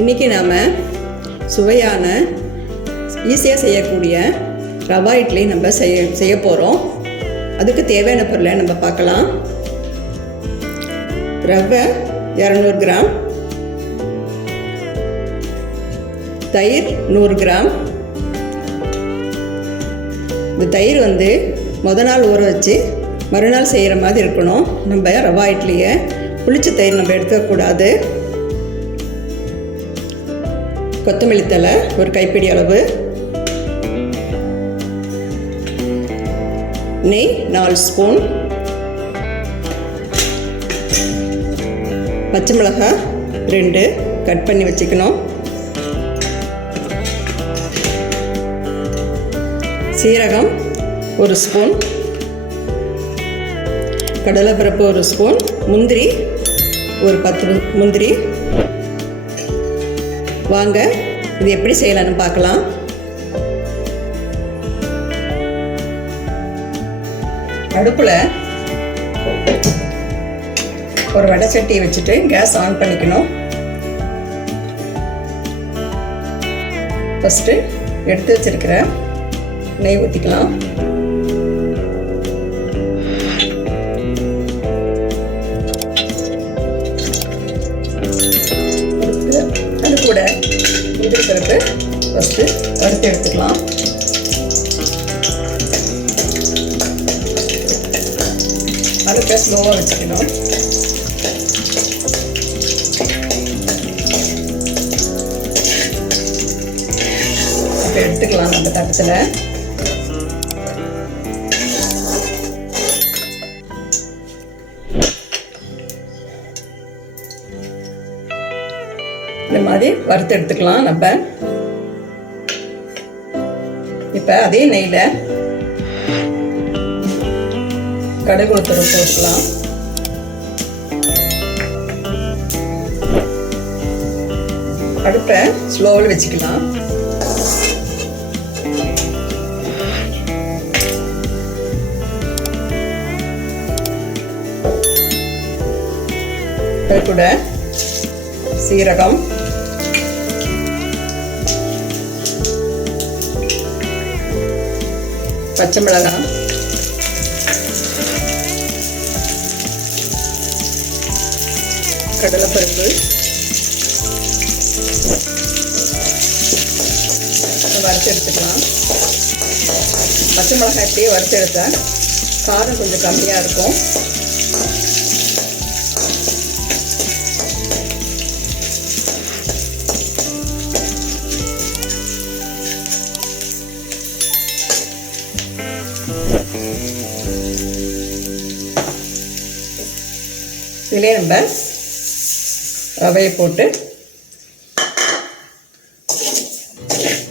இன்றைக்கி நாம் சுவையான ஈஸியாக செய்யக்கூடிய ரவா இட்லி நம்ம செய்ய போகிறோம். அதுக்கு தேவையான பொருளை நம்ம பார்க்கலாம். ரவை 200 கிராம், தயிர் 100 கிராம். இந்த தயிர் முத நாள் ஊற வச்சு மறுநாள் செய்கிற மாதிரி இருக்கணும். நம்ம ரவா இட்லியை புளிச்ச தயிர் நம்ம எடுக்கக்கூடாது. கொத்தமல்லி தழை ஒரு கைப்பிடி அளவு, நெய் 4 ஸ்பூன், பச்சை மிளகாய் 2 கட் பண்ணி வச்சுக்கணும், சீரகம் 1 ஸ்பூன், கடலைப்பருப்பு 1 ஸ்பூன், முந்திரி ஒரு 10 முந்திரி. வாங்க இது எப்படி செய்யலான்னு பார்க்கலாம். அடுப்பில் ஒரு வடை சட்டியை வச்சுட்டு கேஸ் ஆன் பண்ணிக்கணும். ஃபஸ்ட்டு எடுத்து வச்சிருக்கிற நெய் ஊற்றிக்கலாம். அது கூட முந்திரி பருப்பு ஃபஸ்ட்டு வறுத்து எடுத்துக்கலாம். அடுப்பை ஸ்லோவாக வச்சுக்கணும். இப்போ எடுத்துக்கலாம் நம்ம தட்டத்தில். இந்த மாதிரி வறுத்து எடுத்துக்கலாம் நம்ம. இப்போ அதே நெய்யில் கடுகு உளுத்தம் போட்டுக்கலாம். அடுப்பை ஸ்லோவில் வச்சுக்கலாம். அது கூட சீரகம், பச்சை மிளகாய், கடலைப்பருப்பு வறுத்து எடுத்துக்கலாம். பச்சை மிளகாய் இப்படியே வறுத்து எடுத்தால் காரம் கொஞ்சம் கம்மியாக இருக்கும். இதிலே நம்ம ரவையை போட்டு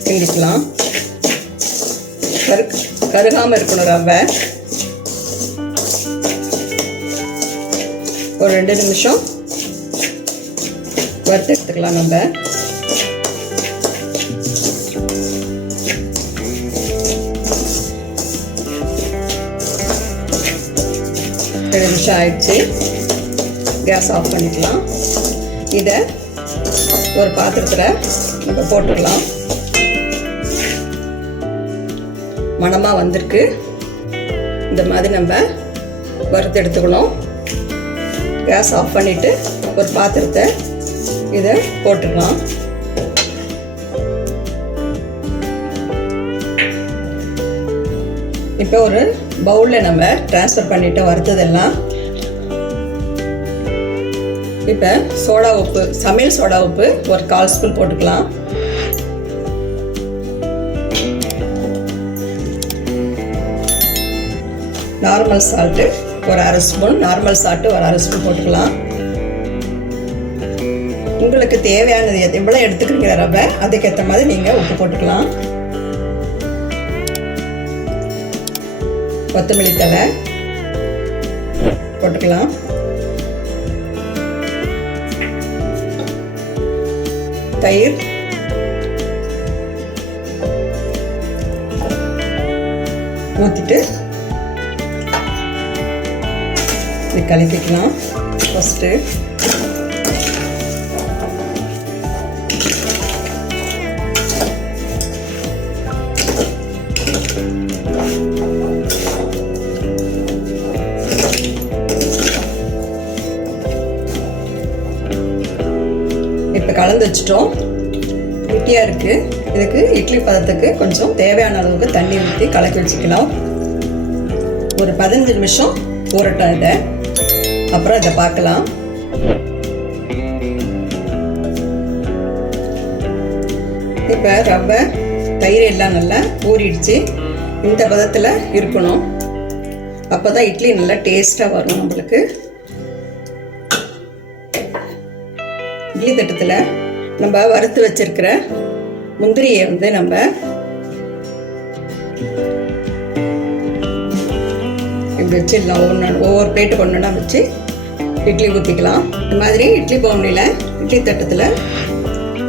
கிண்டிக்கலாம். கருகாமல் இருக்கணும் ரவை. ஒரு 2 நிமிஷம் வறுத்து எடுத்துக்கலாம் நம்ம. நிமிஷம் ஆயிடுச்சு. கேஸ் ஆஃப் பண்ணிக்கலாம். இதை ஒரு பாத்திரத்தில் நம்ம போட்டுக்கலாம். மணமாக வந்திருக்கு. இந்த மாதிரி நம்ம வறுத்து எடுத்துக்கணும். கேஸ் ஆஃப் பண்ணிவிட்டு ஒரு பாத்திரத்தை இதை போட்டுக்கலாம். இப்போ ஒரு பவுலில் நம்ம ட்ரான்ஸ்ஃபர் பண்ணிவிட்டு வறுத்ததெல்லாம். இப்போ சோடா உப்பு, சமையல் சோடா உப்பு ஒரு 1/4 ஸ்பூன் போட்டுக்கலாம். நார்மல் சால்ட்டு ஒரு 1/2 ஸ்பூன், நார்மல் சால்ட்டு ஒரு 1/2 ஸ்பூன் போட்டுக்கலாம். உங்களுக்கு தேவையானது எவ்வளோ எடுத்துக்கிறீங்க ரவை அதுக்கேற்ற மாதிரி நீங்கள் உப்பு போட்டுக்கலாம். கொத்தமல்லி தழை போட்டுக்கலாம். தயிர், ஊற்றிட்டு இது கலக்கிக்கலாம். ஃபஸ்ட்டு இப்போ கலந்து வச்சிட்டோம். கெட்டியாக இருக்குது. இதுக்கு இட்லி பதத்துக்கு கொஞ்சம் தேவையான அளவுக்கு தண்ணி ஊற்றி கலக்கி வச்சுக்கலாம். ஒரு 15 நிமிஷம் ஊறட்டும் இதை. அப்புறம் இதை பார்க்கலாம். இப்போ ரவை தயிர் எல்லாம் நல்லா ஊறிடுச்சு. இந்த பதத்தில் இருக்கணும். அப்போ தான் இட்லி நல்லா டேஸ்ட்டாக வரும் நம்மளுக்கு. இட்லி தட்டத்தில் நம்ம வறுத்து வச்சிருக்கிற முந்திரியை வந்து நம்ம இப்படி வச்சிடலாம். ஒவ்வொரு பிளேட்டு ஒன்றுனா வச்சு இட்லி ஊற்றிக்கலாம். இந்த மாதிரி இட்லி பவுனில் இட்லி தட்டத்தில்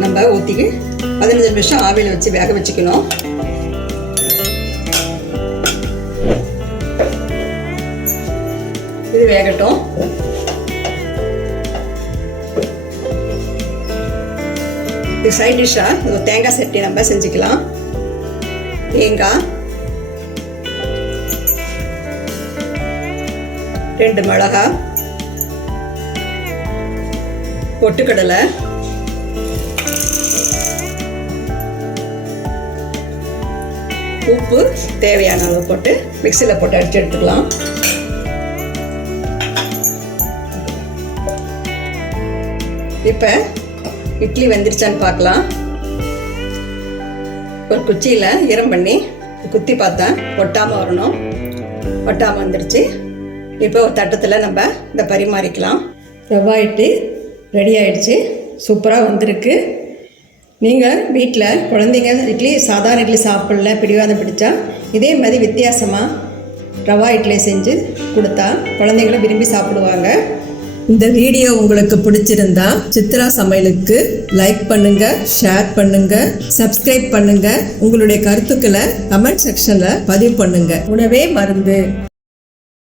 நம்ம ஊற்றி 15 நிமிஷம் ஆவியில் வச்சு வேக வச்சுக்கணும். இது வேகட்டும். இது சைட் டிஷ்ஷாக ஒரு தேங்காய் சட்னி நம்ம செஞ்சுக்கலாம். தேங்காய், 2 மிளகாய், பொட்டுக்கடலை, உப்பு தேவையான அளவு போட்டு மிக்சியில் போட்டு அடித்து எடுத்துக்கலாம். இப்போ இட்லி வெந்துருச்சான்னு பார்க்கலாம். ஒரு குச்சியில் ஈரம் பண்ணி குத்தி பார்த்தேன், ஒட்டாமல் வரணும். ஒட்டாமல் வந்துடுச்சு. இப்போ ஒரு தட்டத்தில் நம்ம இதை பரிமாறிக்கலாம். ரவா இட்லி ரெடி ஆகிடுச்சு. சூப்பராக வந்திருக்கு. நீங்கள் வீட்டில் குழந்தைங்க இட்லி சாதாரண இட்லி சாப்பிடல, பிடிவாதம் பிடிச்சா இதே மாதிரி வித்தியாசமாக ரவா இட்லி செஞ்சு கொடுத்தா குழந்தைங்களும் விரும்பி சாப்பிடுவாங்க. இந்த வீடியோ உங்களுக்கு பிடிச்சிருந்தா சித்ரா சமையலுக்கு லைக் பண்ணுங்க, ஷேர் பண்ணுங்க, சப்ஸ்கிரைப் பண்ணுங்க. உங்களுடைய கருத்துக்களை கமெண்ட் செக்ஷன்ல பதிவு பண்ணுங்க. உணவே மருந்து.